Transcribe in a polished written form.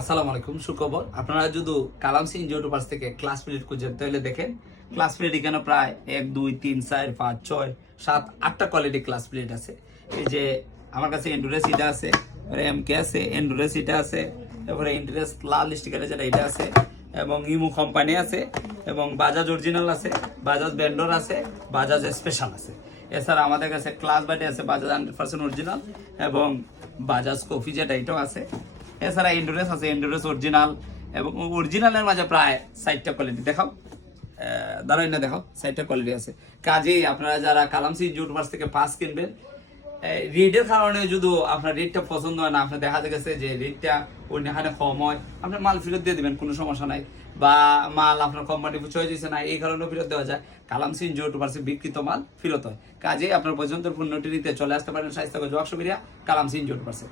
আসসালামু আলাইকুম, সুখবর। আপনারা যদি কালামসি ইনজিওটোপার্স থেকে ক্লাস প্লেট খুঁজেন তাহলে দেখেন ক্লাস প্লেট এখানে প্রায় 1 2 3 4 5 6 7 8টা কোয়ালিটি ক্লাস প্লেট আছে। এই যে আমার কাছে এন্ডুরেস এটা আছে, এমকে আছে, এন্ডুরেস এটা আছে, তারপরে এন্ডুরেস লাল স্টিকারে যেটা এটা আছে, এবং ইমু কোম্পানি আছে, এবং বাজাজ অরিজিনাল আছে, বাজাজ ব্যান্ডর আছে, বাজাজ স্পেশাল আছে। এছাড়া আমাদের কাছে ক্লাস বাটে আছে বাজাজ 100% অরিজিনাল, এবং বাজাজ কফি যেটা এটাও আছে। এছাড়া এন্ডুরেস আছে, এন্ডুরেস অরিজিনাল, এবং অরিজিনালের মাঝে প্রায় 60টা কোয়ালিটি দেখাও, দাঁড়াই না দেখাও, 60টা কোয়ালিটি আছে। কাজেই আপনারা যারা কালামসি ইনজিওটোপার্স থেকে পাস কিনবেন, রেটের কারণে যদি আপনার রেটটা পছন্দ হয় না, আপনার দেখা গেছে যে রেটটা অন্যখানে কম হয়, আপনার মাল ফেরত দিয়ে দিবেন, কোনো সমস্যা নাই। বা মাল আপনার কোম্পানি চয়েস হয়েছে না, এই কারণেও ফেরত দেওয়া যায়। কালামসি ইনজিওটোপার্সে বিক্রিত মাল ফেরত হয়। কাজেই আপনার পর্যন্ত পণ্যটি নিতে চলে আসতে পারেন শায়েস্তাগঞ্জ ওয়ার্কশপ এরিয়া কালামসি ইনজিওটোপার্সে।